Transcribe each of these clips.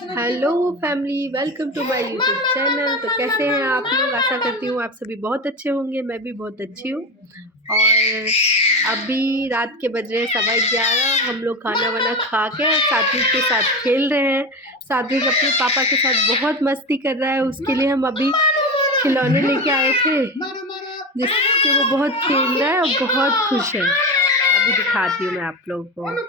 Hello family, welcome to my YouTube channel. तो कैसे हैं आप लोग? आशा करती हूँ आप सभी बहुत अच्छे होंगे। मैं भी बहुत अच्छी हूँ। और अभी रात के बज रहे हैं 11:15। हम लोग खाना वाना खा के सात्विक के साथ खेल रहे हैं। सात्विक अपने पापा के साथ बहुत मस्ती कर रहा है। उसके लिए हम अभी खिलौने लेके आए थे, जिससे वो बहुत खेल रहा है और बहुत खुश है। अभी दिखाती हूँ मैं आप लोगों को।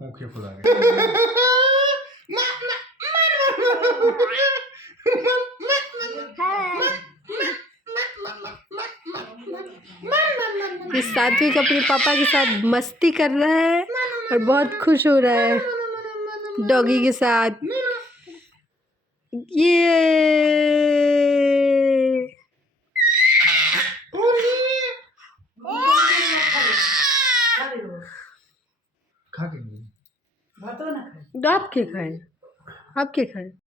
मुख्य फुला गया। इस सात्विक अपने पापा के साथ मस्ती कर रहा है और बहुत खुश हो रहा है डॉगी के साथ। ये खा के आप क्या खाए? आप क्या खाए?